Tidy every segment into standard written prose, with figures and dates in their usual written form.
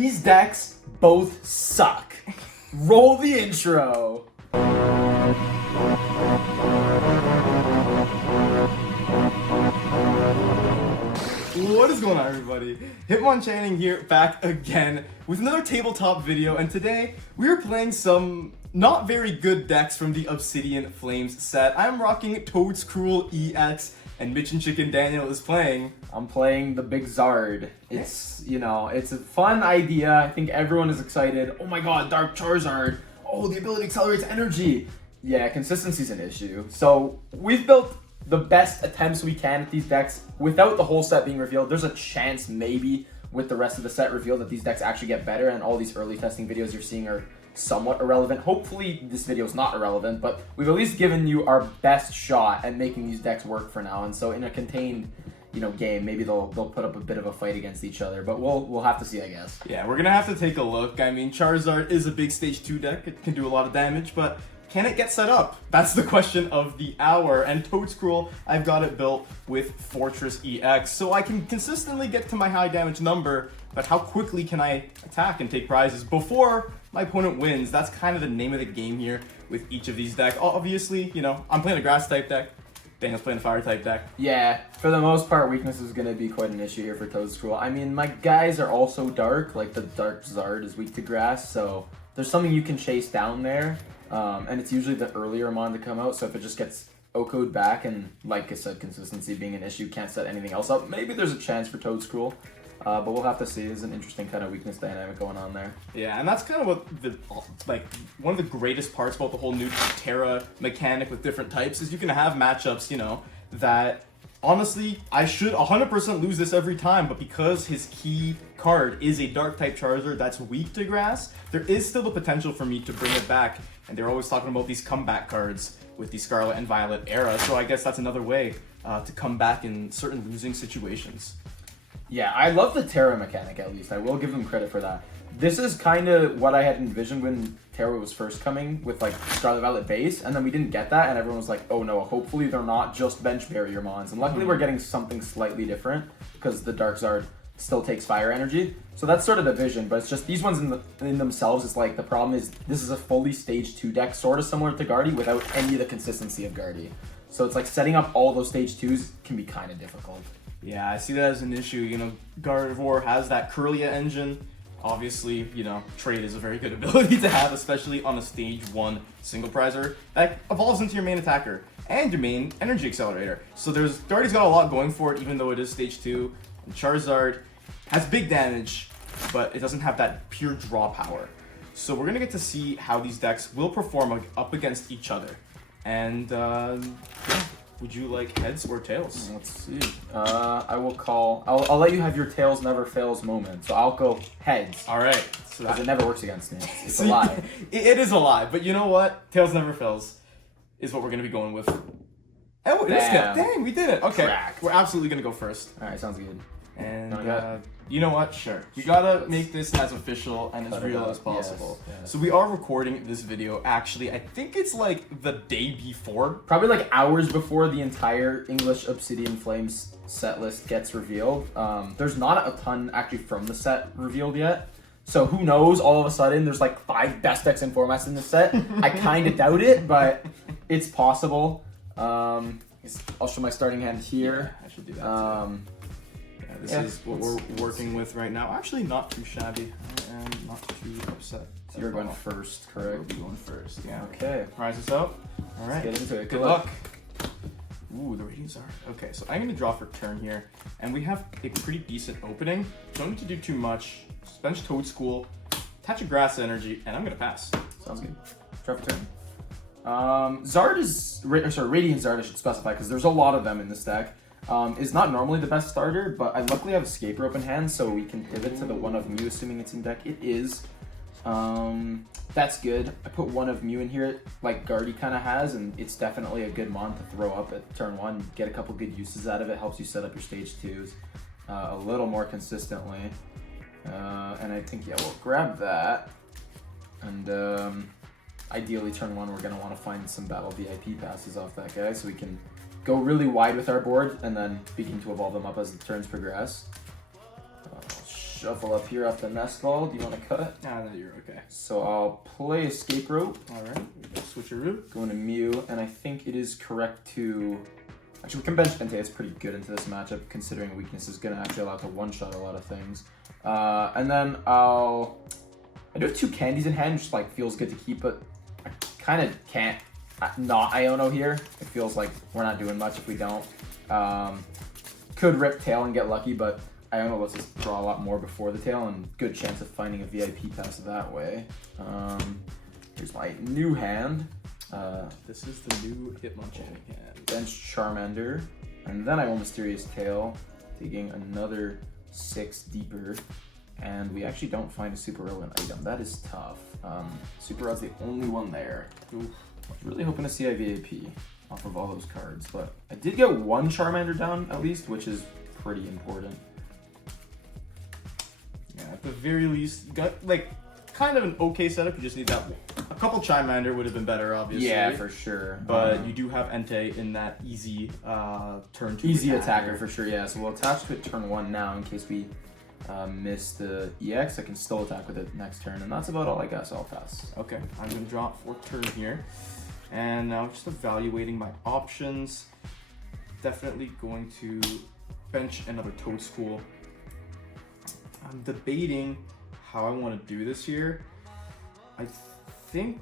These decks both suck. Roll the intro. What is going on, everybody? Hitmonchanning here, back again with another tabletop video, and today we are playing some not very good decks from the Obsidian Flames set. I'm rocking Toedscruel EX, and Mitch and Chicken Daniel is playing. I'm playing the big Zard. It's, you know, it's a fun idea. I think everyone is excited. Oh my god, Dark Charizard. Oh, the ability accelerates energy. Yeah, consistency's an issue. So we've built the best attempts we can at these decks without the whole set being revealed. There's a chance maybe with the rest of the set revealed that these decks actually get better, and all these early testing videos you're seeing are somewhat irrelevant. Hopefully this video is not irrelevant, but we've at least given you our best shot at making these decks work for now. And so in a contained, you know, game, maybe they'll put up a bit of a fight against each other, but we'll have to see, I guess. Yeah, we're gonna have to take a look. I mean, Charizard is a big stage 2 deck. It can do a lot of damage, but can it get set up? That's the question of the hour. And Toedscruel, I've got it built with Fortress EX, so I can consistently get to my high damage number, but how quickly can I attack and take prizes before my opponent wins? That's kind of the name of the game here with each of these decks. Obviously, you know, I'm playing a grass type deck. Daniel's playing a fire type deck. Yeah, for the most part, weakness is going to be quite an issue here for Toedscruel. I mean, my guys are also dark, like the Dark Zard is weak to grass, so there's something you can chase down there. And it's usually the earlier mon to come out, so if it just gets OHKO'd back, and like I said, consistency being an issue, can't set anything else up, maybe there's a chance for Toedscruel. But we'll have to see. There's an interesting kind of weakness dynamic going on there. Yeah, and that's kind of what the, like, one of the greatest parts about the whole new Tera mechanic with different types is you can have matchups, you know, that honestly, I should 100% lose this every time, but because his key card is a Dark type Charizard that's weak to grass, there is still the potential for me to bring it back. And they're always talking about these comeback cards with the Scarlet and Violet era, so I guess that's another way to come back in certain losing situations. Yeah, I love the Tera mechanic, at least. I will give them credit for that. This is kind of what I had envisioned when Tera was first coming with, like, Scarlet Violet base, and then we didn't get that, and everyone was like, oh no, hopefully they're not just bench barrier mons. And luckily we're getting something slightly different, because the Dark Zard still takes fire energy. So that's sort of the vision, but it's just these ones in themselves, it's like, the problem is this is a fully stage 2 deck, sort of similar to Guardy, without any of the consistency of Guardy. So it's like setting up all those stage 2s can be kind of difficult. Yeah, I see that as an issue. You know, Gardevoir has that Curlia engine. Obviously, you know, trade is a very good ability to have, especially on a stage 1 single prizer that evolves into your main attacker and your main energy accelerator. So Guardy's got a lot going for it, even though it is stage 2. And Charizard has big damage, but it doesn't have that pure draw power. So we're gonna get to see how these decks will perform up against each other. And yeah. Would you like heads or tails? Let's see. I will call. I'll let you have your tails never fails moment. So I'll go heads. All right. So it never works against me. It's a lie. It is a lie, but you know what? Tails never fails is what we're gonna be going with. Oh, it is good. Dang, we did it. Okay, Cracked. We're absolutely gonna go first. All right, sounds good. And you know what? Sure. We gotta make this as official and as real as possible. Yes. So we are recording this video, actually, I think it's like the day before. Probably like hours before the entire English Obsidian Flames set list gets revealed. There's not a ton actually from the set revealed yet. So who knows, all of a sudden there's like 5 best decks and formats in the set. I kind of doubt it, but it's possible. I'll show my starting hand here. Yeah, I should do that too. This is what we're working with right now. Actually, not too shabby. I am not too upset. So you're going first, correct? We'll be going first, yeah. Okay. Prize us out. All right. Let's get into it. Good luck. Ooh, the ratings are... Okay, so I'm going to draw for turn here. And we have a pretty decent opening. Don't need to do too much. Just bench Toedscruel, attach a grass energy, and I'm going to pass. Sounds good. Draw for turn. Zard is... Radiant Zard, I should specify, because there's a lot of them in this deck. Is not normally the best starter, but I luckily have Escape Rope in hand, so we can pivot to the one of Mew, assuming it's in deck. It is. That's good. I put one of Mew in here, like Guardy kind of has, and it's definitely a good mon to throw up at turn 1. Get a couple good uses out of it, helps you set up your stage 2s a little more consistently. And I think, yeah, we'll grab that. And ideally, turn 1, we're going to want to find some battle VIP passes off that guy, so we can go really wide with our board and then begin to evolve them up as the turns progress. shuffle up here off the nest ball. Do you want to cut? Ah, no, you're okay. So I'll play Escape Rope. Alright, switch your route. Going to Mew, and I think it is correct to... Actually, we can bench Entei. It's pretty good into this matchup, considering weakness is going to actually allow it to one-shot a lot of things. And then I do have 2 candies in hand, which like feels good to keep, but I kind of can't not Iono here. It feels like we're not doing much if we don't. Could rip tail and get lucky, but Iono lets us draw a lot more before the tail, and good chance of finding a VIP pass that way. Here's my new hand. This is the new Hitmonchanning hand. Bench Charmander, and then I will Mysterious Tail, taking another 6 deeper, and we actually don't find a super relevant item. That is tough. Super Rod's the only one there. Oof. I was really hoping to see a VIP off of all those cards, but I did get 1 Charmander down at least, which is pretty important. Yeah, at the very least, you got like kind of an okay setup. You just need that. A couple Charmander would have been better, obviously. Yeah, for sure. But you do have Entei in that easy turn 2 easy attacker for sure. Yeah, so we'll attach to it turn 1 now in case we miss the EX. I can still attack with it next turn, and that's about all I got. So I'll pass. Okay, I'm gonna draw 4 turn here, and now just evaluating my options. Definitely going to bench another Toedscruel. I'm debating how I want to do this here. I think,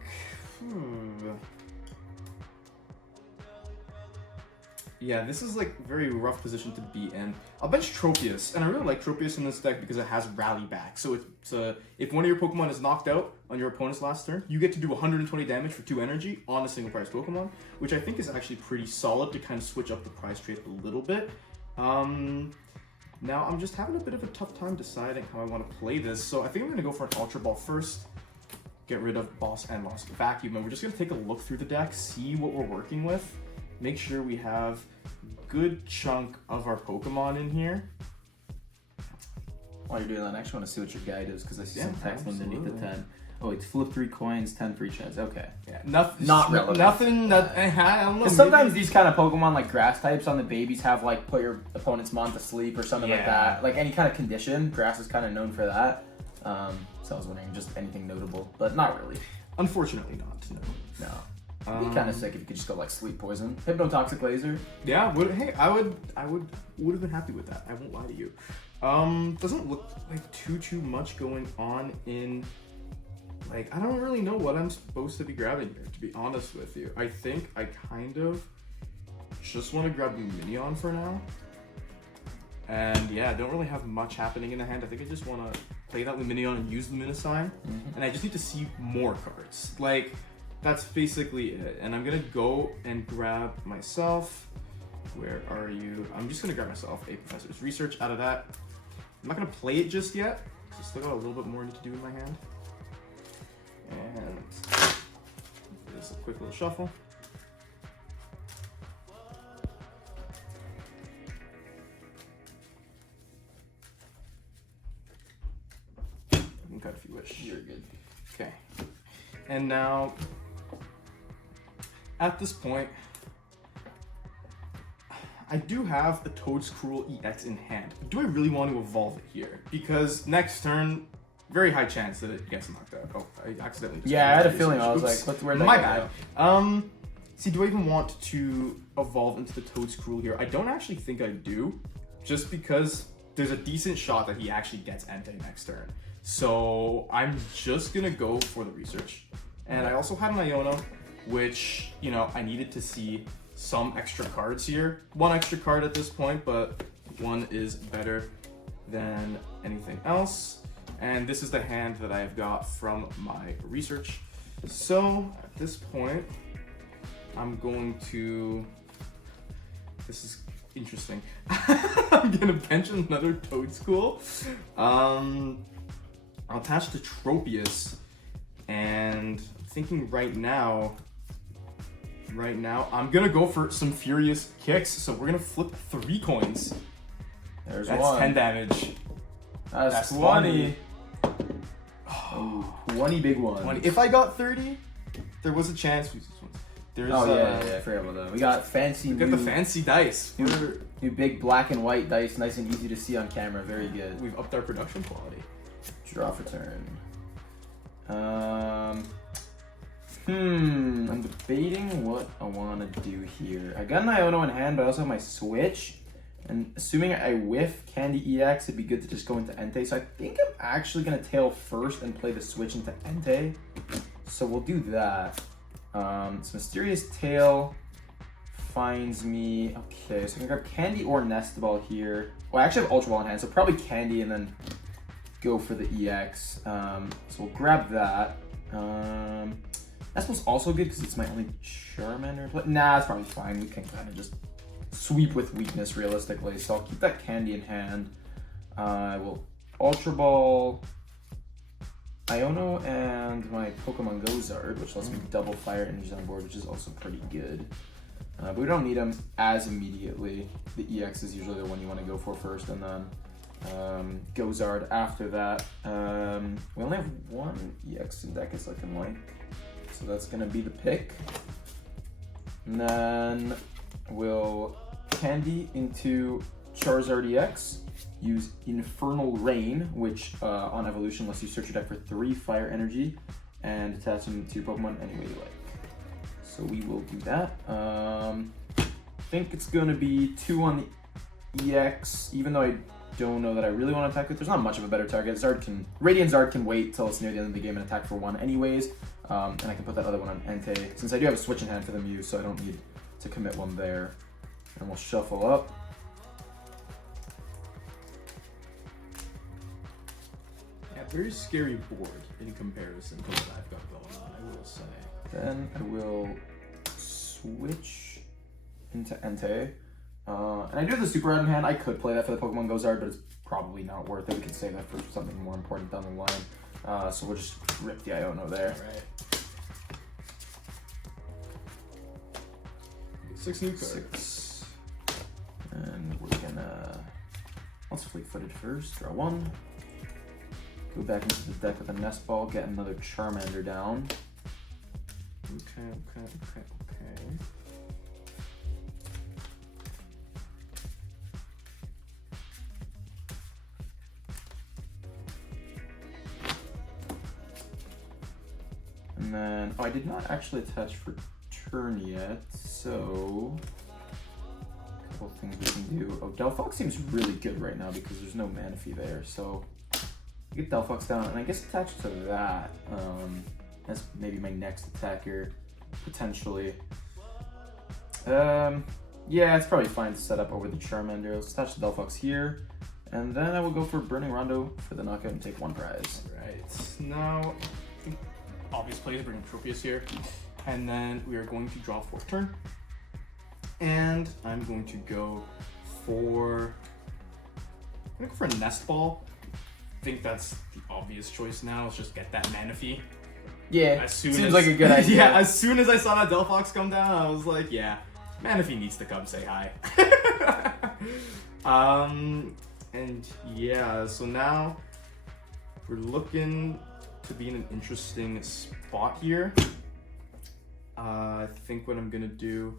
yeah, this is like a very rough position to be in. I'll bench Tropius, and I really like Tropius in this deck because it has Rally Back. So it's if one of your Pokemon is knocked out on your opponent's last turn, you get to do 120 damage for 2 energy on a single prize Pokemon, which I think is actually pretty solid to kind of switch up the prize trade a little bit. Now I'm just having a bit of a tough time deciding how I want to play this, so I think I'm going to go for an Ultra Ball first, get rid of Boss and Lost Vacuum, and we're just going to take a look through the deck, see what we're working with, make sure we have a good chunk of our Pokemon in here. While you're doing that, I actually want to see what your guide is, because I see some text absolutely. underneath the 10. Oh, it's flip 3 coins, 10 free chance. Okay. Yeah, not relevant. Nothing that I don't know. Because sometimes these kind of Pokemon, like grass types on the babies, have like put your opponent's mon to sleep or something like that. Like any kind of condition, grass is kind of known for that. So I was wondering just anything notable, but not really. Unfortunately not, no. No. It'd be kind of sick if you could just go like sleep poison. Hypnotoxic laser. Yeah, I would have been happy with that. I won't lie to you. Doesn't look like too much going on in. Like, I don't really know what I'm supposed to be grabbing here, to be honest with you. I think I kind of just want to grab Minion for now. And yeah, I don't really have much happening in the hand. I think I just want to play that Lumineon and use Luminescine. And I just need to see more cards. Like, that's basically it. And I'm going to go and grab myself. Where are you? I'm just going to grab myself a Professor's Research out of that. I'm not going to play it just yet. I still got a little bit more I need to do in my hand. And just a quick little shuffle. You can cut if you wish. You're good. Okay. And now, at this point, I do have a Toedscruel EX in hand. Do I really want to evolve it here? Because next turn, very high chance that it gets knocked out. Oh, I accidentally. Yeah, I had a feeling. I was like, where'd that my go? bad. See, do I even want to evolve into the Toedscruel here? I don't actually think I do, just because there's a decent shot that he actually gets Entei next turn. So I'm just gonna go for the research. And I also had an Iono, which, you know, I needed to see some extra cards here. 1 extra card at this point, but 1 is better than anything else. And this is the hand that I've got from my research. So at this point, I'm going to, this is interesting. I'm gonna bench another Toedscruel. I'll attach to Tropius, and I'm thinking right now, I'm gonna go for some Furious Kicks. So we're gonna flip 3 coins. That's 10 damage. That's 20. Oh, 20 big one. 20. If I got 30, there was a chance. There's Oh yeah, I forgot about that. We got fancy. Look at the fancy dice. New big black and white dice, nice and easy to see on camera. Very good. We've upped our production quality. Draw for turn. I'm debating what I want to do here. I got an Iono in hand, but I also have my Switch. And assuming I whiff Candy EX, it'd be good to just go into Entei. So I think I'm actually going to tail first and play the Switch into Entei. So we'll do that. So Mysterious Tail finds me. Okay, so I can grab Candy or Nest Ball here. Well, I actually have Ultra Ball in hand, so probably Candy and then go for the EX. So we'll grab that. Nest Ball's also good because it's my only Charmander. Nah, it's probably fine. We can kind of just sweep with weakness realistically. So I'll keep that Candy in hand. I will Ultra Ball Iono and my Pokemon Gozard, which lets me double fire energies on board, which is also pretty good. But we don't need them as immediately. The EX is usually the one you want to go for first, and then Gozard after that. We only have one EX in deck, it's looking like. So that's going to be the pick. And then we'll Candy into Charizard EX. Use Infernal Rain, which on evolution lets you search your deck for 3 fire energy and attach them to your Pokemon any way you like. So we will do that. I think it's going to be 2 on the EX, even though I don't know that I really want to attack it. There's not much of a better target. Radiant Zard can wait till it's near the end of the game and attack for 1 anyways. And I can put that other one on Entei, since I do have a Switch in hand for the Mew, so I don't need to commit one there. And we'll shuffle up. Very scary board in comparison to what I've got going on, I will say. Then I will switch into Entei. And I do have the Super Rod in hand. I could play that for the Pokemon Gozard, but it's probably not worth it. We could save that for something more important down the line. So we'll just rip the Iono there. All right. 6 new cards. 6. And we're gonna... Let's fleet-footed first. Draw 1. Go back into the deck with a Nest Ball, get another Charmander down. Okay. And then, I did not actually attach for turn yet, so a couple things we can do. Oh, Delphox seems really good right now because there's no Manaphy there, so get Delphox down, and I guess attached to that, that's maybe my next attacker, potentially. Yeah, it's probably fine to set up over the Charmander. Let's attach the Delphox here, and then I will go for Burning Rondo for the knockout and take 1 prize. Right, now, obvious play is bringing Tropius here, and then we are going to draw 4th turn, and I'm going to go for a Nest Ball. I think that's the obvious choice now. Let's just get that Manaphy. Yeah, seems like a good idea. Yeah, as soon as I saw that Delphox come down, I was like, yeah, Manaphy needs to come say hi. And yeah, so now we're looking to be in an interesting spot here. I think what I'm gonna do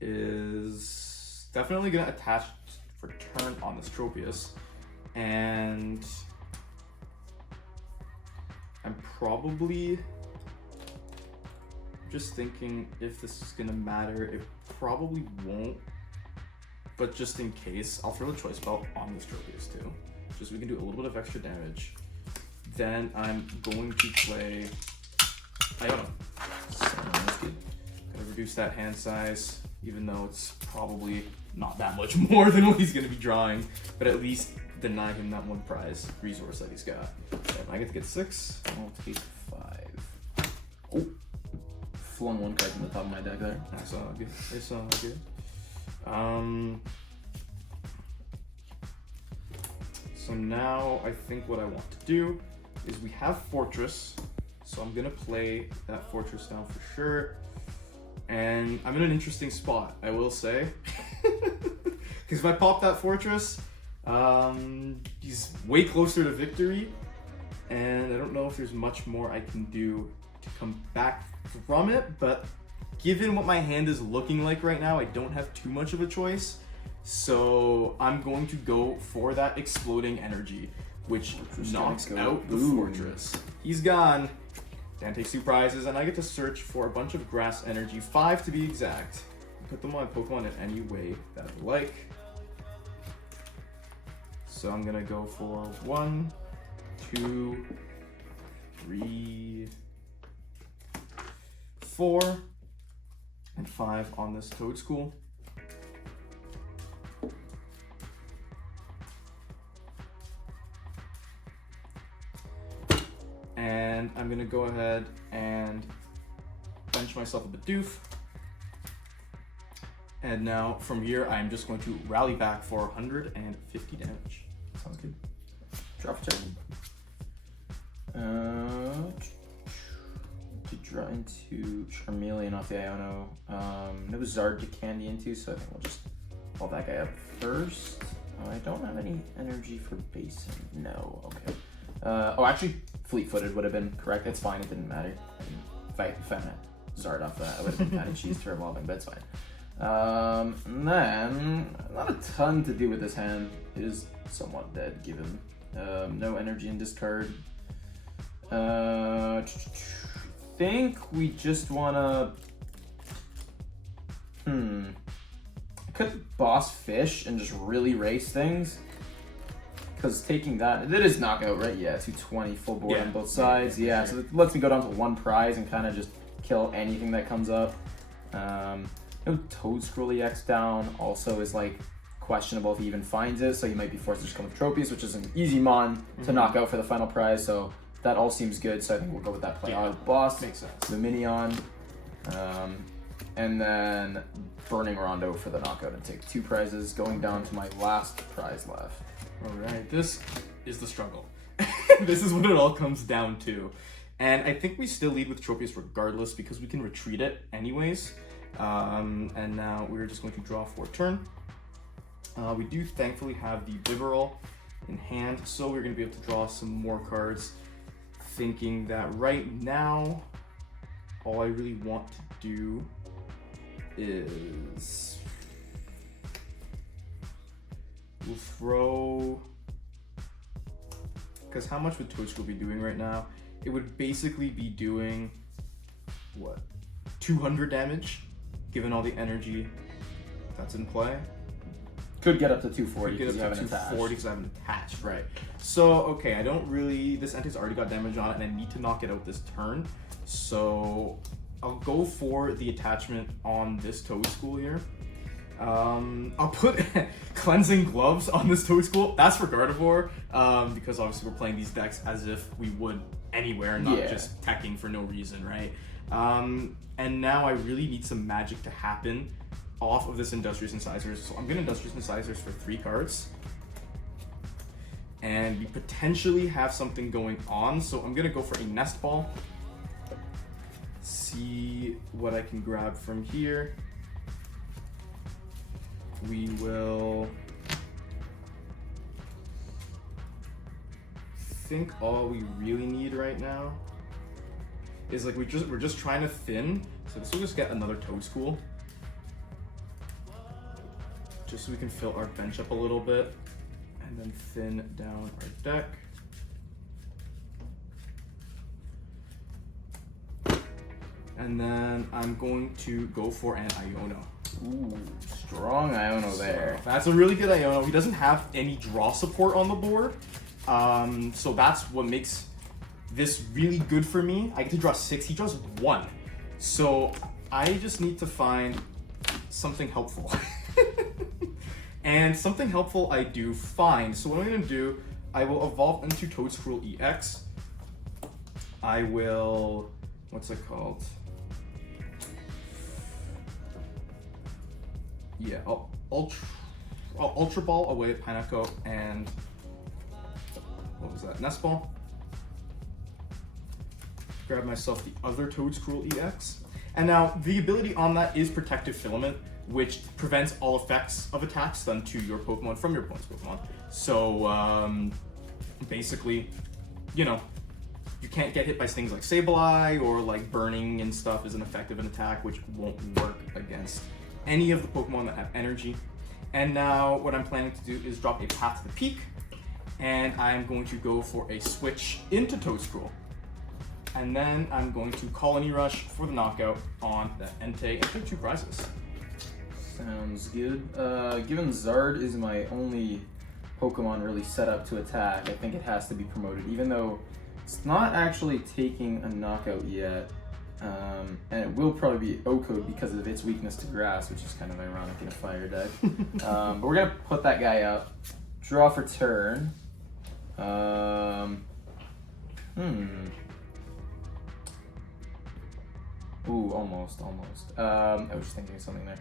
is definitely gonna attach for turn on this Tropius. And I'm probably just thinking if this is gonna matter. It probably won't, but just in case, I'll throw the Choice Belt on this Tropius too, just so we can do a little bit of extra damage. Then I'm going to play Iono. Sounds good. Gonna reduce that hand size, even though it's probably not that much more than what he's gonna be drawing, but at least deny him that 1 prize resource that he's got. And I get to get 6. I'll take 5. Oh, flung 1 card from the top of my deck there. I saw good. So now I think what I want to do is we have Fortress, so I'm gonna play that Fortress down for sure. And I'm in an interesting spot, I will say. Because if I pop that Fortress, he's way closer to victory, and I don't know if there's much more I can do to come back from it, but given what my hand is looking like right now, I don't have too much of a choice. So I'm going to go for that exploding energy, which knocks out the Fortress. He's gone. Dan takes 2 prizes, and I get to search for a bunch of grass energy, 5 to be exact. Put them on Pokemon in any way that I like. So I'm gonna go for 1, 2, 3, 4, and 5 on this Toedscruel. And I'm gonna go ahead and bench myself a Bidoof. And now from here, I'm just going to rally back for 150 damage. Sounds good. Drop turn. To draw into Charmeleon off the Iono. No Zard to Candy into, so I think we'll just pull that guy up first. I don't have any energy for Basin. No, okay. Oh, actually, Fleet-Footed would have been correct. It's fine, it didn't matter. If I had Zard off that, I would have been adding cheese to Evolving, but it's fine. And then, not a ton to do with this hand. It is somewhat dead, given no energy in discard. Think we just wanna... I could Boss Fish and just really race things. Because taking that, it is knockout, right? Yeah, 220 full board on both sides. Yeah, so it lets me go down to 1 prize and kind of just kill anything that comes up. No Toedscruel EX down also is like questionable if he even finds it, so he might be forced to just come with Tropius, which is an easy mon to knock out for the final prize. So that all seems good. So I think we'll go with that play. Boss, makes sense. Luminion, and then Burning Rondo for the knockout and take 2 prizes, going down to my last prize left. All right, this is the struggle. This is what it all comes down to. And I think we still lead with Tropius regardless because we can retreat it anyways. And now we're just going to draw for a turn. We do thankfully have the Bibarel in hand, so we're going to be able to draw some more cards. Thinking that right now, all I really want to do is we'll throw, because how much would Toedscruel be doing right now? It would basically be doing, what, 200 damage, given all the energy that's in play. Could get up to 240 because you have have an attached. 240 because I haven't attached, right. So, okay, I don't really, this Entei's already got damage on it, and I need to knock it out this turn. So, I'll go for the attachment on this Toedscruel here. I'll put Cleansing Gloves on this Toedscruel. That's for Gardevoir, because obviously we're playing these decks as if we would anywhere, not just teching for no reason, right? And now I really need some magic to happen off of this Industrious Incisors. So I'm gonna Industrious Incisors for 3 cards. And we potentially have something going on, so I'm gonna go for a Nest Ball. See what I can grab from here. We will think all we really need right now is like we're just trying to thin. So this will just get another Toedscruel, just so we can fill our bench up a little bit, and then thin down our deck. And then I'm going to go for an Iono. Ooh, strong Iono there. So that's a really good Iono. He doesn't have any draw support on the board, so that's what makes this really good for me. I get to draw 6. He draws 1, so I just need to find something helpful. And something helpful I do find. So what I'm going to do, I will evolve into Toedscruel EX. I will, what's it called? Yeah, I'll Ultra Ball away at Pineco and what was that? Nest Ball. Grab myself the other Toedscruel EX. And now the ability on that is Protective Filament, which prevents all effects of attacks done to your Pokemon from your opponent's Pokemon. So basically, you know, you can't get hit by things like Sableye or like burning and stuff is an effective an attack, which won't work against any of the Pokemon that have energy. And now what I'm planning to do is drop a Path to the Peak, and I'm going to go for a switch into Toedscruel. And then I'm going to Colony Rush for the knockout on the Entei and take 2 prizes. Sounds good. Given Zard is my only Pokemon really set up to attack, I think it has to be promoted, even though it's not actually taking a knockout yet. And it will probably be O-Code because of its weakness to grass, which is kind of ironic in a fire deck. But we're going to put that guy up. Draw for turn. Ooh, almost. I was just thinking of something there.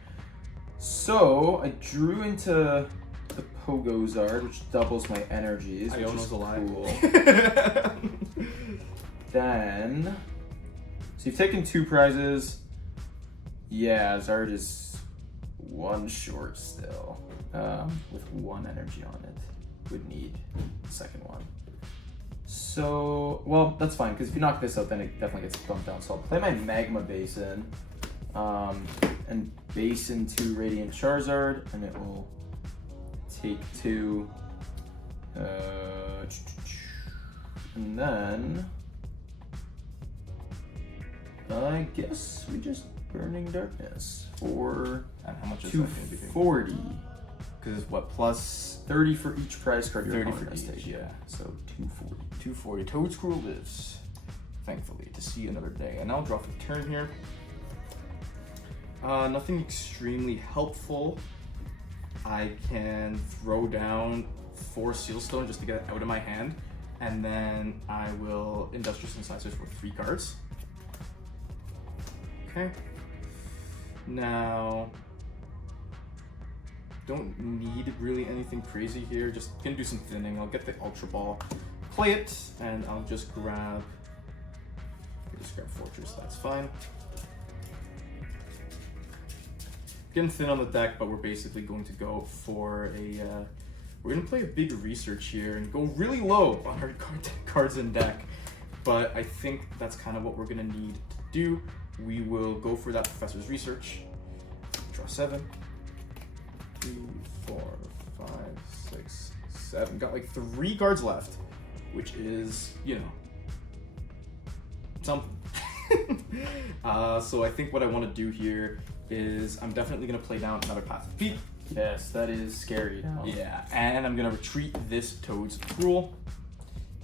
So, I drew into the Pogozard, which doubles my energies, which is cool. Then, so you've taken 2 prizes. Yeah, Zard is 1 short still, with 1 energy on it. Would need the second one. So, well, that's fine, because if you knock this out, then it definitely gets bumped down. So I'll play my Magma Basin, and Basin 2 Radiant Charizard, and it will take 2. And then I guess we just Burning Darkness for And how much is 240. Because what, plus 30 for each prize card you're 30 for each, taken. yeah. So 240. 240. Toedscruel lives, thankfully, to see another day. And I'll draw for the turn here. Nothing extremely helpful. I can throw down 4 Sealstone just to get it out of my hand. And then I will Industrious Incisors for 3 cards. Okay. Now, don't need really anything crazy here. Just gonna do some thinning. I'll get the Ultra Ball, play it, and I'll just grab Fortress. That's fine. Getting thin on the deck, but we're basically going to go for a. We're gonna play a big research here and go really low on our cards in deck. But I think that's kind of what we're gonna need to do. We will go for that Professor's Research. Draw 7. 2, 4, 5, 6, 7. Got like 3 cards left, which is, you know, something. So I think what I want to do here is I'm definitely going to play down another Path of Feet. Yes, that is scary now. Yeah, and I'm going to retreat this Toedscruel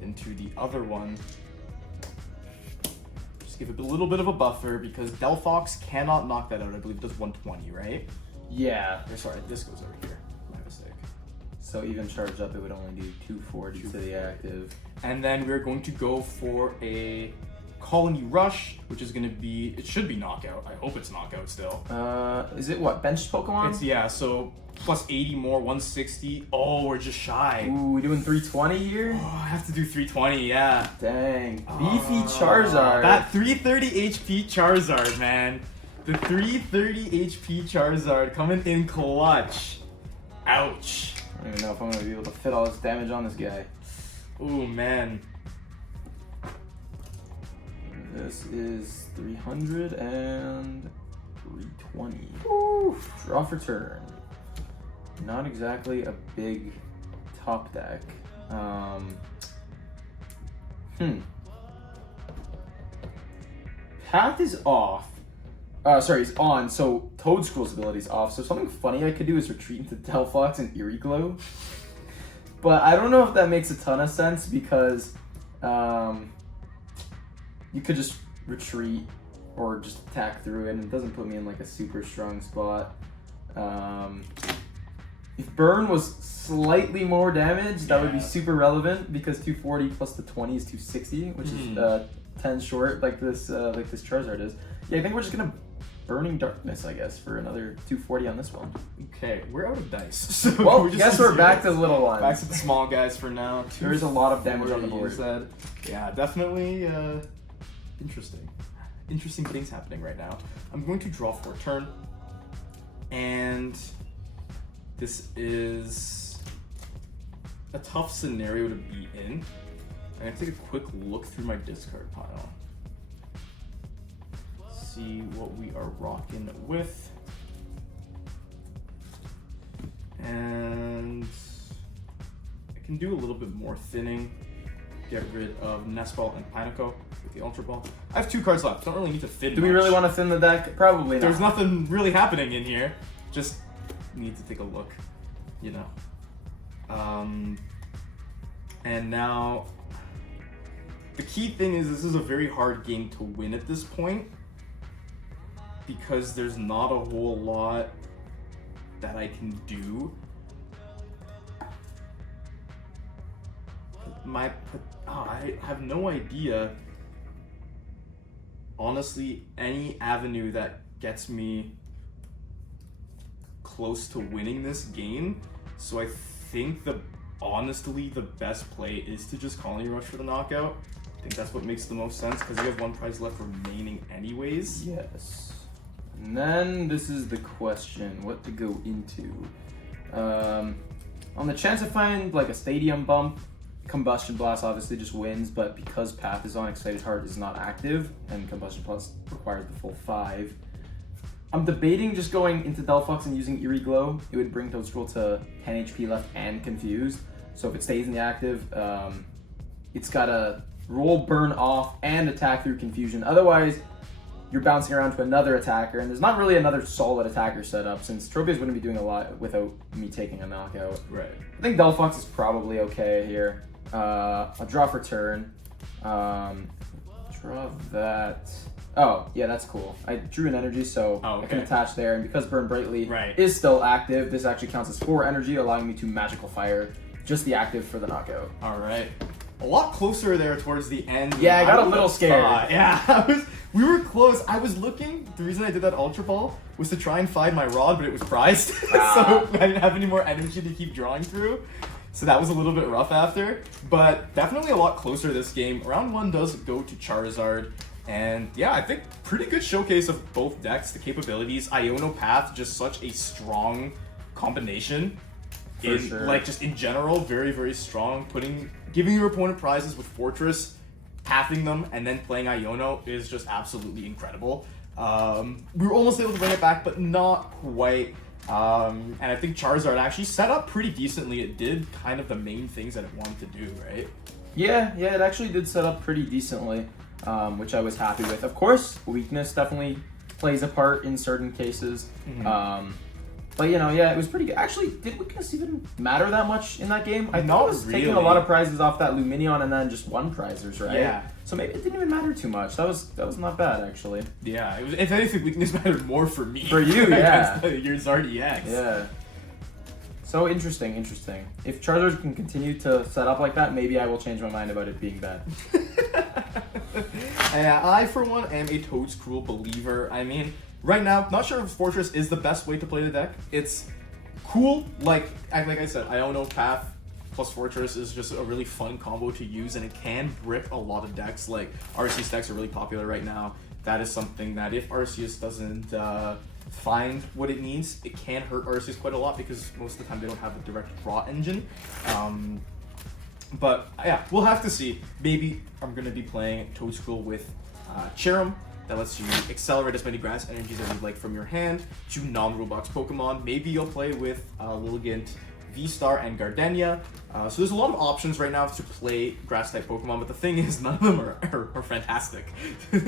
into the other one. Just give it a little bit of a buffer because Delphox cannot knock that out. I believe it does 120, right? Yeah. Or sorry, this goes over here. My mistake. So even charged up, it would only do 240 to the active. And then we're going to go for a Colony Rush, which is going to be, it should be knockout. I hope it's knockout still. Is it what, benched Pokemon? It's, yeah, so plus 80 more, 160. Oh, we're just shy. Ooh, we doing 320 here? Oh, I have to do 320, yeah. Dang. Beefy Charizard. That 330 HP Charizard, man. The 330 HP Charizard coming in clutch. Ouch. I don't even know if I'm going to be able to fit all this damage on this guy. Ooh, man. This is 300 and 320. Woo. Draw for turn. Not exactly a big top deck. Path is off. Sorry, it's on, so Toedscruel's ability is off. So something funny I could do is retreat into Delphox and Eerie Glow. But I don't know if that makes a ton of sense because you could just retreat or just attack through it, and it doesn't put me in like a super strong spot. If Burn was slightly more damage, that would be super relevant because 240 plus the 20 is 260, which is 10 short, like this Charizard is. Yeah, I think we're just gonna Burning Darkness, I guess, for another 240 on this one. Okay, we're out of dice. So well, we're back to the little ones. Back to the small guys for now. There is a lot of damage on the board. Yeah, definitely interesting. Interesting things happening right now. I'm going to draw for a turn. And this is a tough scenario to be in I'm gonna take a quick look through my discard pile. See what we are rocking with. And I can do a little bit more thinning. Get rid of Nestball and Pineco with the Ultra Ball. I have 2 cards left. Don't really need to thin Do we really want to thin the deck? Probably not. There's nothing really happening in here. Just need to take a look, you know. And now, the key thing is this is a very hard game to win at this point because there's not a whole lot that I can do. I have no idea. Honestly, any avenue that gets me close to winning this game. So I think honestly the best play is to just Colony Rush for the knockout. I think that's what makes the most sense because you have 1 prize left remaining anyways. Yes. And then this is the question, what to go into. On the chance to find like a stadium bump, Combustion Blast obviously just wins, but because Path is on, Excited Heart is not active, and Combustion Blast requires the full 5. I'm debating just going into Delphox and using Eerie Glow. It would bring Toedscruel to 10 HP left and Confused. So if it stays in the active, it's got to roll Burn Off and attack through Confusion. Otherwise, you're bouncing around to another attacker, and there's not really another solid attacker setup since Tropius wouldn't be doing a lot without me taking a knockout. Right. I think Delphox is probably okay here. I'll draw for turn. Draw that. Oh, yeah, that's cool. I drew an energy, so I can attach there. And because Burn Brightly is still active, this actually counts as 4 energy, allowing me to Magical Fire just the active for the knockout. All right. A lot closer there towards the end. Yeah, I got a little scared. Yeah, we were close. I was looking. The reason I did that Ultra Ball was to try and find my rod, but it was prized. So I didn't have any more energy to keep drawing through. So that was a little bit rough after. But definitely a lot closer this game. Round 1 does go to Charizard. And yeah, I think pretty good showcase of both decks, the capabilities. Iono Path, just such a strong combination. Just in general, very, very strong. Giving your opponent prizes with Fortress, pathing them, and then playing Iono is just absolutely incredible. We were almost able to bring it back, but not quite. And I think Charizard actually set up pretty decently. It did kind of the main things that it wanted to do, right? Yeah, it actually did set up pretty decently, which I was happy with. Of course, weakness definitely plays a part in certain cases. Mm-hmm. But you know, yeah, it was pretty good. Actually, did weakness even matter that much in that game? I thought I was taking a lot of prizes off that Luminion and then just 1 prizers, right? Yeah. So maybe it didn't even matter too much. That was not bad actually. Yeah, if anything, weakness mattered more for me. For you, yeah. Your Zardy-X. Yeah. So interesting. If Charizard can continue to set up like that, maybe I will change my mind about it being bad. I, for one, am a Toedscruel believer. I mean, right now, not sure if Fortress is the best way to play the deck. It's cool. Like I said, Iono Path plus Fortress is just a really fun combo to use, and it can brick a lot of decks. Like, Arceus decks are really popular right now. That is something that if Arceus doesn't find what it needs, it can hurt Arceus quite a lot because most of the time they don't have a direct draw engine. But yeah, we'll have to see. Maybe I'm going to be playing Toedscruel with Cherim. That lets you accelerate as many grass energies as you'd like from your hand to non-rule box Pokemon. Maybe you'll play with Lilligant, V-Star, and Gardenia. So there's a lot of options right now to play grass-type Pokemon, but the thing is, none of them are fantastic.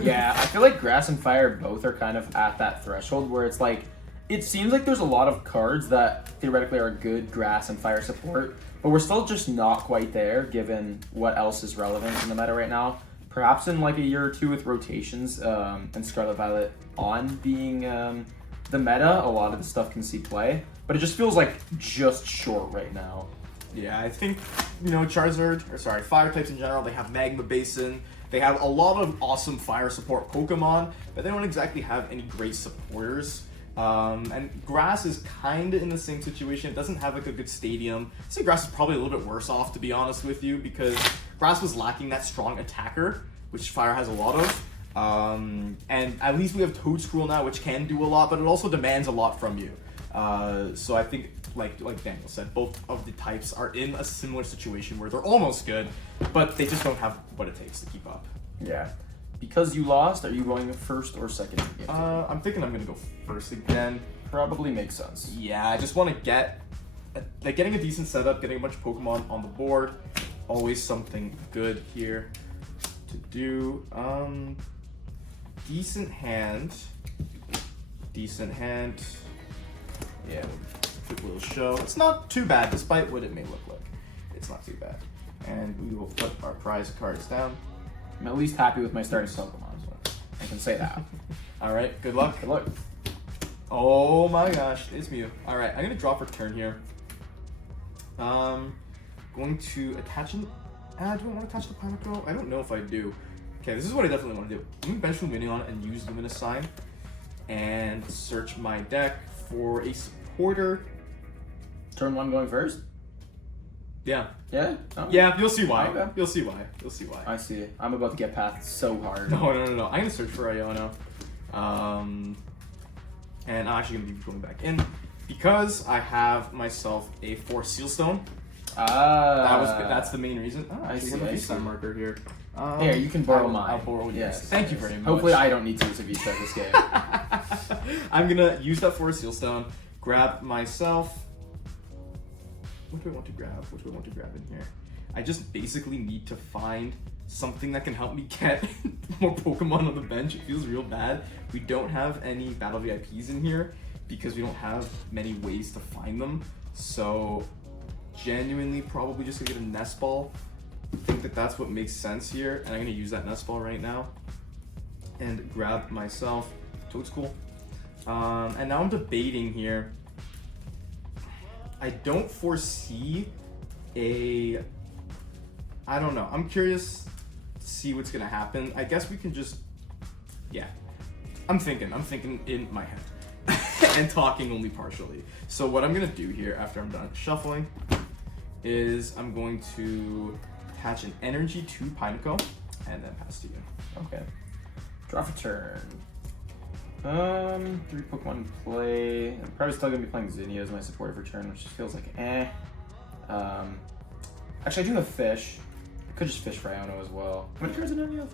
Yeah, I feel like Grass and Fire both are kind of at that threshold where it's like, it seems like there's a lot of cards that theoretically are good Grass and Fire support, but we're still just not quite there given what else is relevant in the meta right now. Perhaps in like a year or two with rotations and Scarlet Violet on being the meta, a lot of the stuff can see play, but it just feels like just short right now. Yeah, I think, fire types in general, they have Magma Basin, they have a lot of awesome fire support Pokemon, but they don't exactly have any great supporters. And Grass is kind of in the same situation. It doesn't have like a good stadium. I'd say Grass is probably a little bit worse off, to be honest with you, because Grass was lacking that strong attacker, which Fire has a lot of. And at least we have Toedscruel now, which can do a lot, but it also demands a lot from you. So I think, like Daniel said, both of the types are in a similar situation where they're almost good, but they just don't have what it takes to keep up. Yeah. Because you lost, are you going first or second? I'm thinking I'm gonna go first again. Probably makes sense. Yeah, I just want to get, getting a decent setup, getting a bunch of Pokemon on the board, always something good here to do. Decent hand. Yeah, it will show. It's not too bad, despite what it may look like. It's not too bad. And we will put our prize cards down. I'm at least happy with my starting Pokemon, so I can say that. All right, good luck. Good luck. Oh my gosh, it's Mew. All right, I'm gonna draw for turn here. Going to attach an. Do I want to attach the Pineapple? I don't know if I do. Okay, this is what I definitely want to do. I'm gonna bench Lumineon and use Luminous Sign, and search my deck for a supporter. Turn 1 going first? Yeah. Yeah? Oh. Yeah, you'll see why. Okay. You'll see why. You'll see why. I see. I'm about to get pathed so hard. No. I'm gonna search for Iono. And I'm actually gonna be going back in because I have myself a Force Seal Stone. That's the main reason. Oh, I see. I have a V-Star marker here. Here, you can borrow mine. I'll borrow yours. Yes. Thank you very much. Hopefully I don't need to use a V-Star this game. I'm gonna use that Force Seal Stone, grab myself. What do I want to grab? What do I want to grab in here? I just basically need to find something that can help me get more Pokemon on the bench. It feels real bad. We don't have any Battle VIPs in here because we don't have many ways to find them. So genuinely probably just gonna get a Nest Ball. I think that that's what makes sense here. And I'm gonna use that Nest Ball right now and grab myself Toedscruel. And now I'm debating here. I don't foresee I don't know. I'm curious to see what's gonna happen. I guess we can just, yeah. I'm thinking in my head and talking only partially. So what I'm gonna do here after I'm done shuffling is I'm going to attach an energy to Pineco and then pass to you. Okay. Draw for turn. 3 Pokemon in play. I'm probably still gonna be playing Zinnia as my supporter for turn, which just feels like eh. Actually, I do have Fish. I could just Fish for Iono as well. How many cards do you have?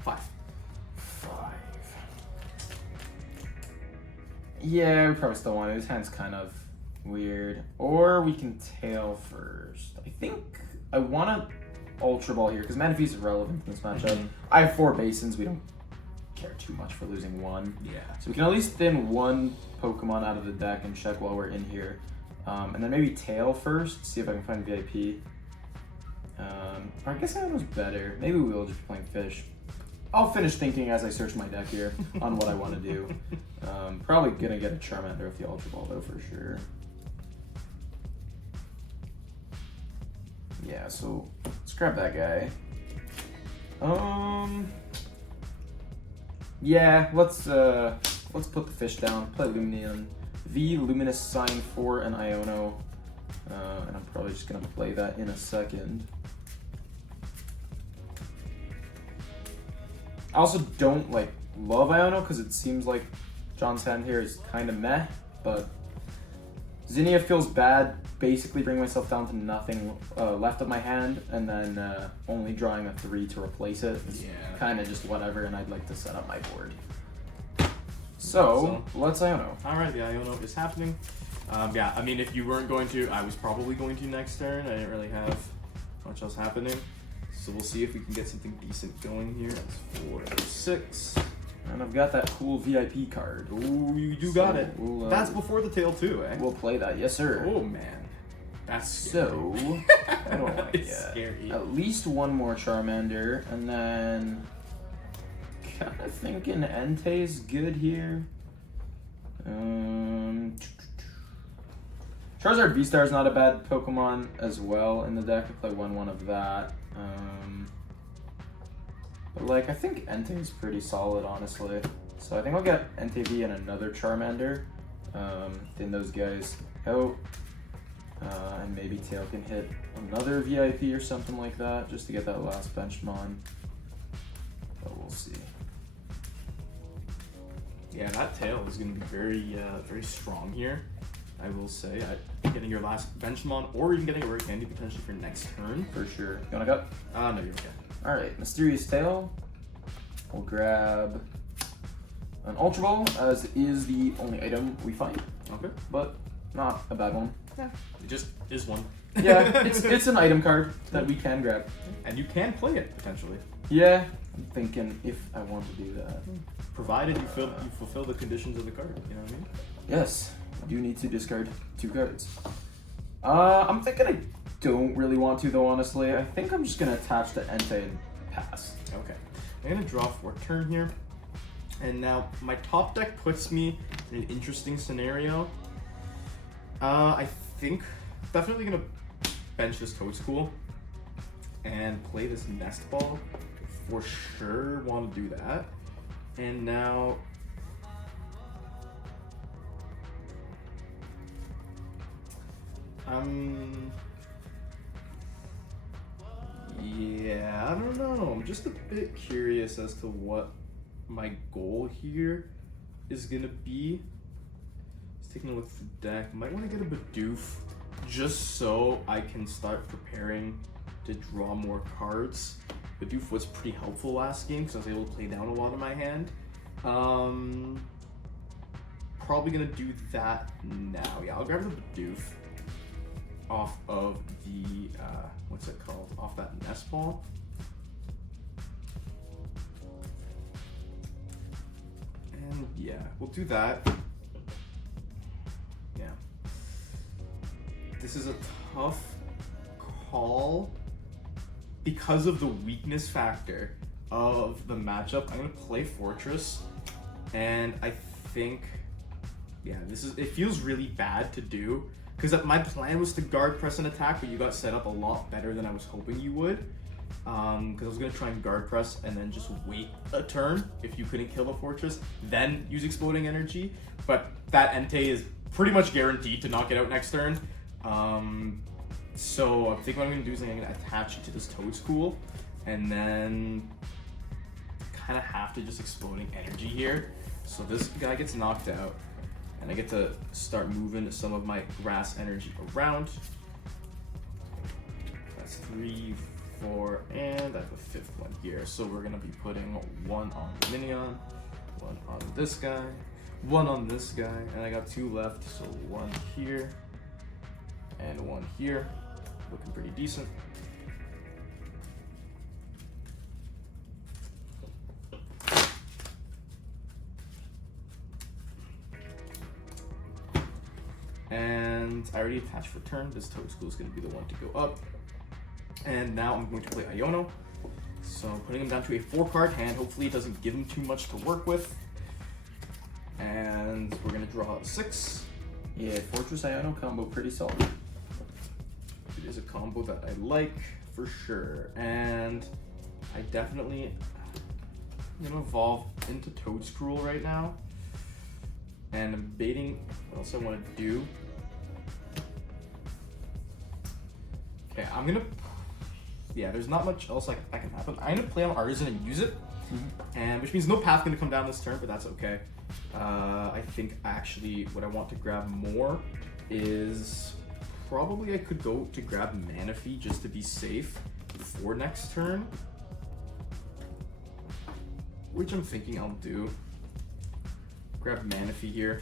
5. 5. Yeah, we probably still want it. His hand's kind of weird. Or we can tail first. I think I want to Ultra Ball here because Manaphy is relevant in this matchup. Mhm. I have 4 Basins. We don't care too much for losing 1. Yeah. So we can at least thin 1 Pokemon out of the deck and check while we're in here. And then maybe tail first, see if I can find VIP. I guess Iono's better. Maybe we will just be playing Fish. I'll finish thinking as I search my deck here on what I want to do. Probably gonna get a Charmander with the Ultra Ball though for sure. Yeah, so let's grab that guy. Yeah, let's put the Fish down. Play Lumineon. Luminous Sign for an Iono. And I'm probably just gonna play that in a second. I also don't love Iono because it seems like John's hand here is kind of meh, but Zinnia feels bad. Basically bring myself down to nothing left of my hand, and then only drawing a 3 to replace it. It's kind of just whatever, and I'd like to set up my board. So let's Iono. All right, the Iono is happening. Yeah, I mean, if you weren't going to, I was probably going to next turn. I didn't really have much else happening. So we'll see if we can get something decent going here. That's 4, 6. And I've got that cool VIP card. Ooh, you do got it. That's before the tail too, eh? We'll play that, yes sir. Oh man, that's scary. So I don't like it's it. scary. At least 1 more Charmander, and then kind of thinking Entei's good here. Charizard V-Star is not a bad Pokemon as well in the deck. I play 1/1 of that. But I think Entei is pretty solid, honestly. So I think I'll get Entei V and another Charmander. Thin those guys out. And maybe Tail can hit another VIP or something like that, just to get that last bench mon. But we'll see. Yeah, that tail is going to be very strong here. I will say, getting your last Benchmon, or even getting a rare candy potentially for next turn. For sure. You wanna go? No, you're okay. Alright, Mysterious Tail. We'll grab an Ultra Ball, as is the only item we find. Okay. But not a bad one. Yeah. It just is one. Yeah, it's an item card that we can grab. And you can play it, potentially. Yeah, I'm thinking if I want to do that. Provided you fulfill the conditions of the card, you know what I mean? Yes, I do need to discard 2 cards. I'm thinking I don't really want to though, honestly. I think I'm just gonna attach the Entei and pass. Okay. I'm gonna draw for a turn here. And now my top deck puts me in an interesting scenario. I think definitely gonna bench this Toedscruel and play this Nest Ball. For sure want to do that. And now yeah, I don't know. I'm just a bit curious as to what my goal here is gonna be. Just taking a look at the deck. Might want to get a Bidoof just so I can start preparing to draw more cards. Bidoof was pretty helpful last game because I was able to play down a lot of my hand. Probably gonna do that now. Yeah, I'll grab the Bidoof off of the what's it called? Off that Nest Ball. And yeah, we'll do that. Yeah. This is a tough call because of the weakness factor of the matchup. I'm gonna play Fortress, and I think, yeah, it feels really bad to do because my plan was to guard press and attack, but you got set up a lot better than I was hoping you would. Because I was gonna try and guard press and then just wait a turn if you couldn't kill the Fortress, then use Exploding Energy. But that Entei is pretty much guaranteed to knock it out next turn. So I think what I'm gonna do is I'm gonna attach it to this Toedscruel, and then kind of have to just Exploding Energy here. So this guy gets knocked out, and I get to start moving some of my grass energy around. That's 3, 4, and I have a 5th one here. So we're gonna be putting 1 on the Minion, 1 on this guy, 1 on this guy, and I got 2 left. So 1 here and 1 here, looking pretty decent. And I already attached for turn. This Toedscruel is going to be the one to go up. And now I'm going to play Iono. So putting him down to a 4-card hand. Hopefully it doesn't give him too much to work with. And we're going to draw a 6. Yeah, Fortress Iono combo pretty solid. It is a combo that I like for sure. And I definitely am going to evolve into Toedscruel right now. And I'm debating what else I want to do. Okay, I'm gonna. Yeah, there's not much else that can happen. I'm gonna play on Artisan and use it, and which means no path gonna come down this turn, but that's okay. I think actually what I want to grab more is probably I could go to grab Manaphy just to be safe for next turn, which I'm thinking I'll do. Grab Manaphy here,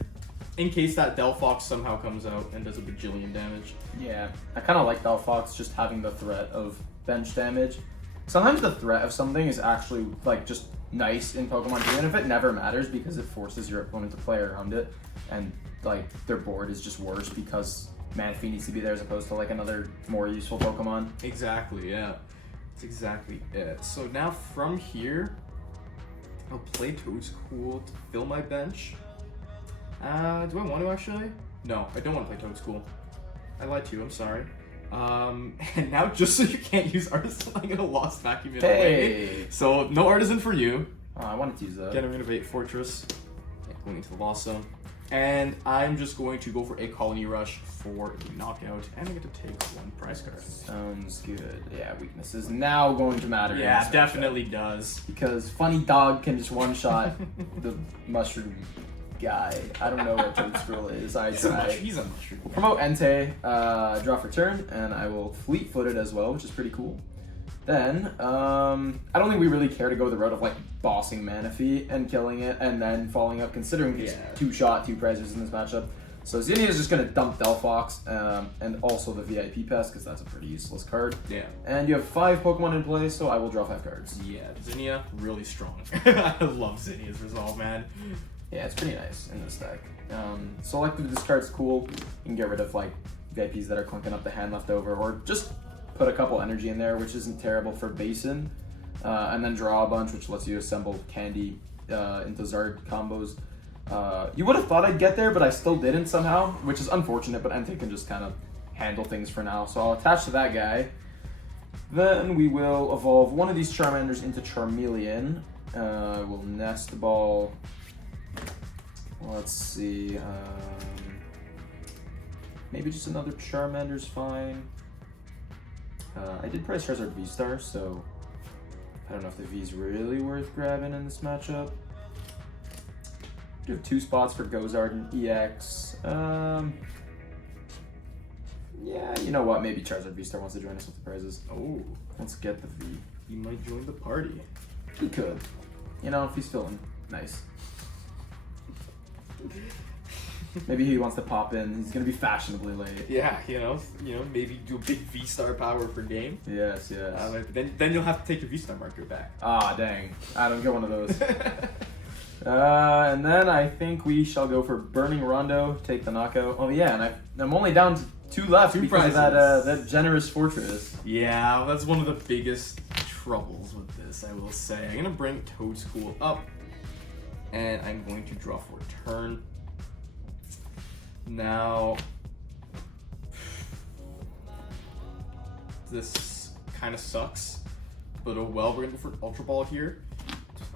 in case that Delphox somehow comes out and does a bajillion damage. Yeah, I kind of like Delphox just having the threat of bench damage. Sometimes the threat of something is actually like just nice in Pokemon, even if it never matters because it forces your opponent to play around it, and like their board is just worse because Manaphy needs to be there as opposed to like another more useful Pokemon. Exactly, yeah. That's exactly it. So now from here, I'll play Toedscruel to fill my bench. Do I want to actually? No, I don't want to play Toedscruel. I lied to you, I'm sorry. And now just so you can't use Artisan, I'm gonna Lost Vacuum it away. So no Artisan for you. Oh, I wanted to use that. Get a Renovate Fortress. Going into the Lost Zone. And I'm just going to go for a Colony Rush for the knockout, and I get to take 1 prize card. Sounds good. Yeah, weakness is now going to matter. Yeah, definitely does. Because Funny Dog can just one-shot the mushroom guy. I don't know what Toedscruel is. He's a mushroom. We'll promote Entei, draw for turn, and I will fleet-footed as well, which is pretty cool. Then, I don't think we really care to go the route of like bossing Manaphy and killing it, and then following up, considering it's 2-shot, 2 prizes in this matchup. So Zinnia is just going to dump Delphox, and also the VIP Pest, because that's a pretty useless card. Yeah. And you have 5 Pokemon in play, so I will draw 5 cards. Yeah, Zinnia, really strong. I love Zinnia's resolve, man. Yeah, it's pretty nice in this deck. Selective discard's cool. You can get rid of like VIPs that are clunking up the hand left over, or just put a couple energy in there, which isn't terrible for Basin. And then draw a bunch, which lets you assemble Candy into Zard combos. You would have thought I'd get there, but I still didn't somehow, which is unfortunate, but Entei can just kind of handle things for now. So I'll attach to that guy. Then we will evolve one of these Charmanders into Charmeleon. We'll Nest Ball. Let's see. Maybe just another Charmander's fine. I did price Charizard V-Star, so I don't know if the V's really worth grabbing in this matchup. Do have 2 spots for Gozard and EX. Yeah, you know what? Maybe Charizard V-Star wants to join us with the prizes. Oh, let's get the V. He might join the party. He could. You know, if he's feeling nice. Maybe he wants to pop in. He's gonna be fashionably late. Yeah, you know, maybe do a big V-Star power per game. Yes, yes. Then you'll have to take your V-Star marker back. Ah, dang. I don't get one of those. And then I think we shall go for Burning Rondo, take the knockout. Oh yeah, and I'm only down to 2 left because of that generous fortress. Yeah, that's one of the biggest troubles with this, I will say. I'm gonna bring Toedscruel up, and I'm going to draw for turn. Now, this kind of sucks, but oh well. We're gonna go for Ultra Ball here,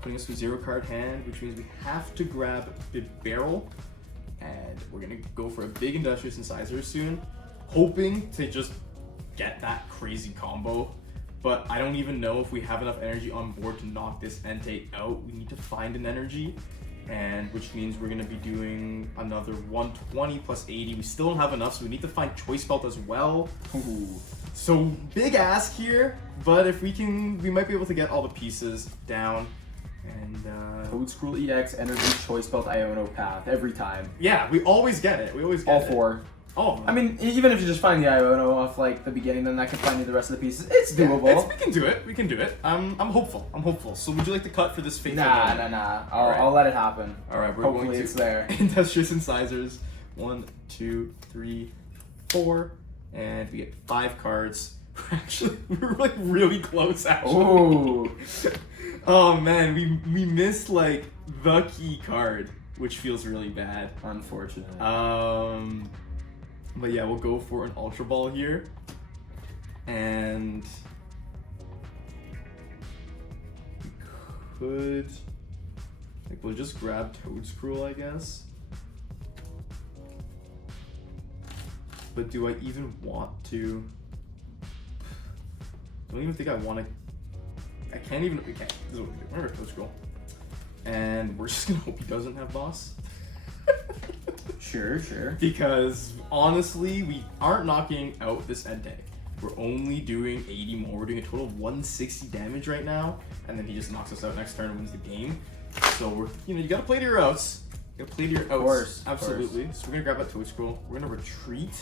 putting us to a 0-card hand, which means we have to grab Big Barrel, and we're gonna go for a big Industrious Incisor soon, hoping to just get that crazy combo. But I don't even know if we have enough energy on board to knock this Entei out. We need to find an energy, and which means we're going to be doing another 120 plus 80. We still don't have enough, so we need to find Choice Belt as well. Ooh. So big ask here, but if we can, we might be able to get all the pieces down. And Toedscruel EX, Energy, Choice Belt, Iono Path every time. Yeah, we always get it. We always get all 4. Oh, I mean, even if you just find the Iono off like the beginning, then that can find you the rest of the pieces. It's doable. We can do it. We can do it. I'm hopeful. I'm hopeful. So would you like to cut for this fateful moment? Nah. I'll let it happen. All right, we're Hopefully going to it's there. Industrious Incisors. 1, 2, 3, 4, and we get 5 cards. Actually, we're like really close. Actually. Ooh. Oh man, we missed like the key card, which feels really bad. Unfortunate. But yeah, we'll go for an Ultra Ball here. And we could, like, we'll just grab Toedscruel, I guess. But do I even want to? I don't even think I want to. I can't even. We can't. This is what we do. We're gonna Toedscruel. And we're just gonna hope he doesn't have boss. Sure. Because honestly, we aren't knocking out this Entei. We're only doing 80 more. We're doing a total of 160 damage right now, and then he just knocks us out next turn and wins the game. So we're, you gotta play to your outs. You gotta play to your outs. Of course. Absolutely. So we're gonna grab that Toedscruel. We're gonna retreat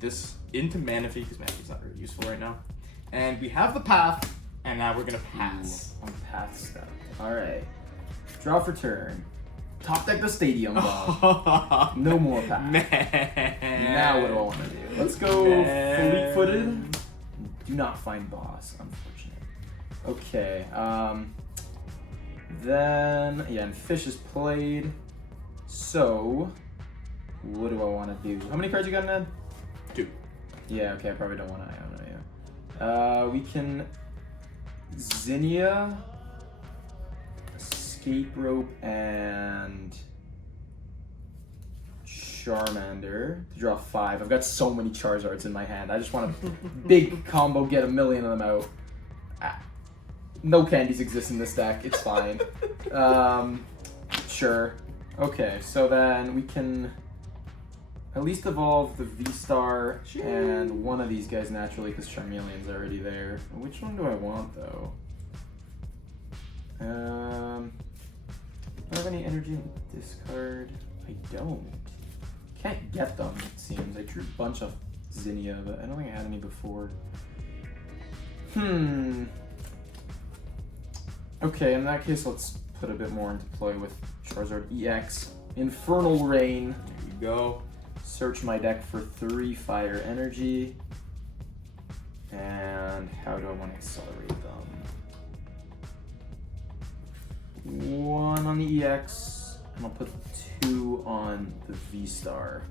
this into Manaphy because Manaphy's not very useful right now. And we have the path, and now we're gonna pass. On path step. All right. Draw for turn. Top deck the stadium, Bob. No more path. Man. Now what do I want to do? Let's go fleet-footed. Do not find boss, unfortunate. Okay. Then and Fish is played. So what do I want to do? How many cards you got, Ned? 2. Yeah. Okay. I probably don't want to. I don't know. Yeah. We can Zinnia. Escape Rope and Charmander to draw 5. I've got so many Charizards in my hand. I just want a big combo, get a million of them out. Ah, no candies exist in this deck. It's fine. Sure. Okay, so then we can at least evolve the V-Star and one of these guys naturally because Charmeleon's already there. Which one do I want though? Do I have any energy in the discard? I don't. Can't get them, it seems. I drew a bunch of Zinnia, but I don't think I had any before. Okay, in that case, let's put a bit more into play with Charizard EX. Infernal Rain. There you go. Search my deck for 3 fire energy. And how do I want to accelerate them? 1 on the EX, and I'll put 2 on the V-Star.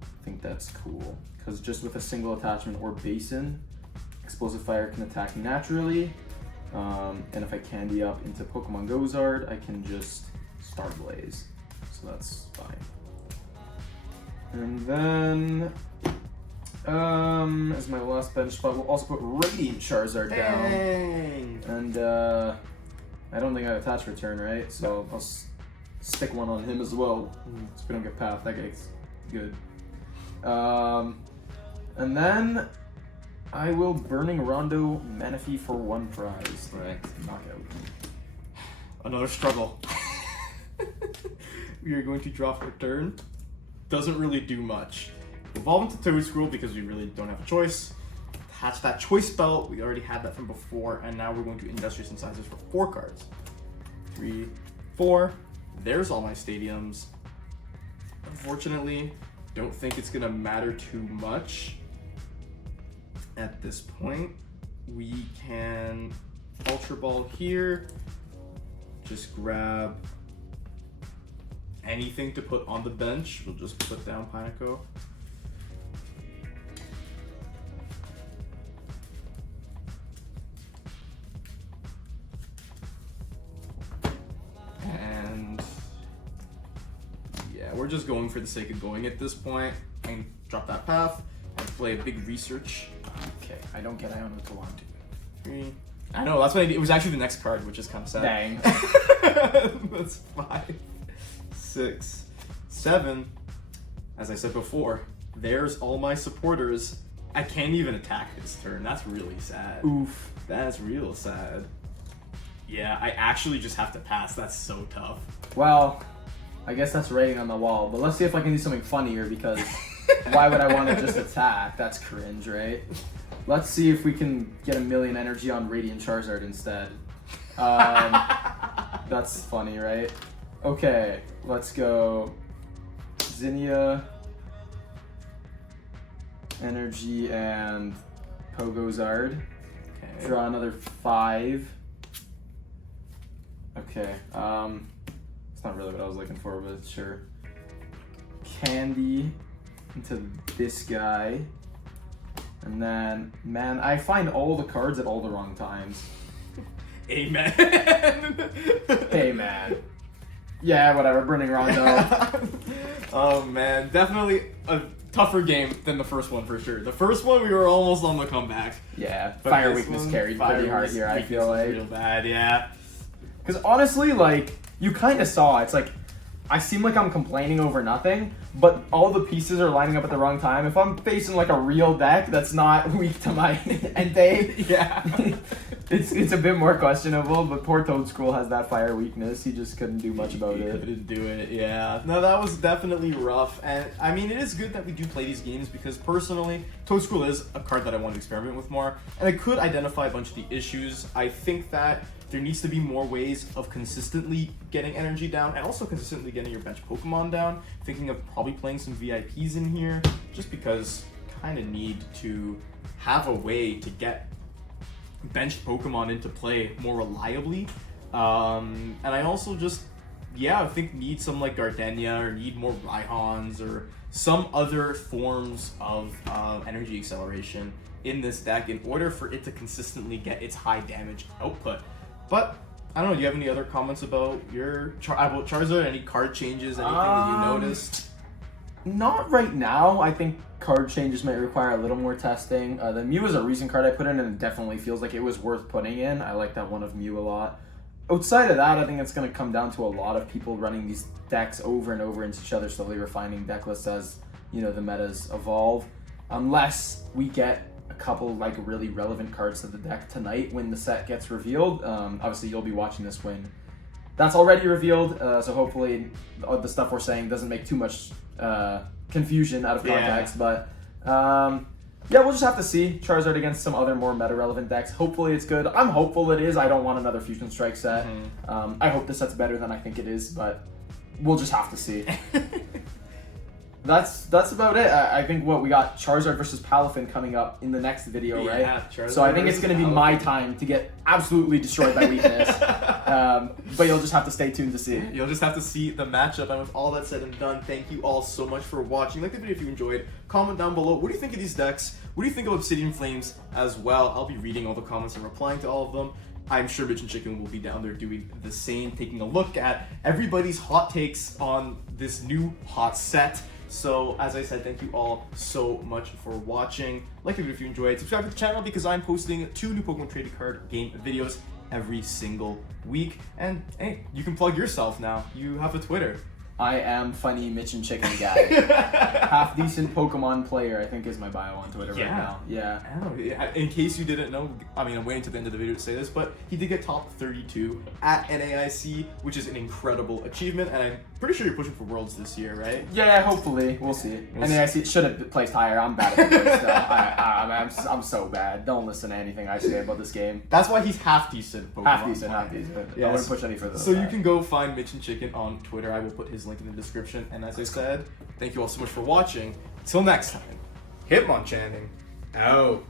I think that's cool, because just with a single attachment or Basin, Explosive Fire can attack naturally, and if I candy up into Pokemon Gozard, I can just Star Blaze, so that's fine. And then, as my last bench spot, we'll also put Radiant Charizard down. And I don't think I have attach return, right? So I'll stick one on him as well, so we don't get path. That guy's good. And then I will Burning Rondo Manaphy for 1 prize. Right. Knockout. Another struggle. We are going to draw for a turn. Doesn't really do much. Evolve into Toedscruel because we really don't have a choice. Attach that choice belt. We already had that from before, and now we're going to Industrious Incisors for 4 cards. 3, 4. There's all my stadiums. Unfortunately, don't think it's gonna matter too much at this point. We can Ultra Ball here. Just grab anything to put on the bench. We'll just put down Pineco. And yeah, we're just going for the sake of going at this point. And drop that path and play a big research. Okay, I don't get Iono to want to. 3. I know, that's what I did. It was actually the next card, which is kind of sad. Dang. That's 5, 6, 7. As I said before, there's all my supporters. I can't even attack this turn. That's really sad. Oof. That's real sad. Yeah, I actually just have to pass. That's so tough. Well, I guess that's writing on the wall, but let's see if I can do something funnier because why would I want to just attack? That's cringe, right? Let's see if we can get a million energy on Radiant Charizard instead. That's funny, right? Okay, let's go Zinnia, Energy, and Pogozard. Okay. Draw another 5. Okay, it's not really what I was looking for, but sure. Candy into this guy. And then, man, I find all the cards at all the wrong times. Amen. Hey, man. Yeah, whatever, Burning Rondo. Oh, man. Definitely a tougher game than the first one, for sure. The first one, we were almost on the comeback. Yeah, But Fire this Weakness one, carried Fire pretty hard Weakness here, I feel was like. real bad, yeah. Because honestly, like, you kind of saw, it's like, I seem like I'm complaining over nothing, but all the pieces are lining up at the wrong time. If I'm facing like a real deck that's not weak to my Entei, Yeah. it's a bit more questionable, but poor Toedscruel has that fire weakness. He just couldn't do much about He it. couldn't do it, yeah. No, that was definitely rough. And I mean, it is good that we do play these games because personally, Toedscruel is a card that I want to experiment with more. And I could identify a bunch of the issues. I think that there needs to be more ways of consistently getting energy down and also consistently getting your bench Pokemon down. Thinking of probably playing some VIPs in here just because kind of need to have a way to get bench Pokemon into play more reliably. And I also just, yeah, I think need some like Gardenia or need more Rhyhorns or some other forms of energy acceleration in this deck in order for it to consistently get its high damage output. But I don't know. Do you have any other comments about your about Charizard? Any card changes? Anything that you noticed? Not right now. I think card changes might require a little more testing. The Mew is a recent card I put in, and it definitely feels like it was worth putting in. I like that one of Mew a lot. Outside of that, I think it's going to come down to a lot of people running these decks over and over into each other, slowly refining deck lists as, you know, the metas evolve. Unless we get a couple like really relevant cards to the deck tonight when the set gets revealed. Obviously, you'll be watching this when that's already revealed, so hopefully the stuff we're saying doesn't make too much confusion out of context. But yeah, we'll just have to see Charizard against some other more meta-relevant decks. Hopefully it's good. I'm hopeful it is. I don't want another Fusion Strike set. I hope this set's better than I think it is, but we'll just have to see. That's about it. I think we got Charizard versus Palafin coming up in the next video, right? Charizard so I think it's going to be my time to get absolutely destroyed by weakness. But you'll just have to stay tuned to see. You'll just have to see the matchup. And with all that said and done, thank you all so much for watching. Like the video if you enjoyed. Comment down below. What do you think of these decks? What do you think of Obsidian Flames as well? I'll be reading all the comments and replying to all of them. I'm sure Mitch and Chicken will be down there doing the same, taking a look at everybody's hot takes on this new hot set. So, as I said, thank you all so much for watching. Like the video if you enjoyed. Subscribe to the channel because I'm posting 2 new Pokemon trading card game videos every single week. And hey, you can plug yourself now. You have a Twitter. I am funny Mitch and Chicken guy. Half decent Pokemon player, I think is my bio on Twitter right now. Yeah. In case you didn't know, I mean, I'm waiting to the end of the video to say this, but he did get top 32 at NAIC, which is an incredible achievement, and I'm pretty sure you're pushing for Worlds this year, right? Yeah, hopefully. We'll see. NAIC should have placed higher. I'm bad at the stuff. I'm so bad. Don't listen to anything I say about this game. That's why he's half decent Pokemon. Half decent. Yes. I wouldn't push any further. So you can go find Mitch and Chicken on Twitter. I will put his link in the description. And as I said, thank you all so much for watching. Till next time, Hitmonchanning out.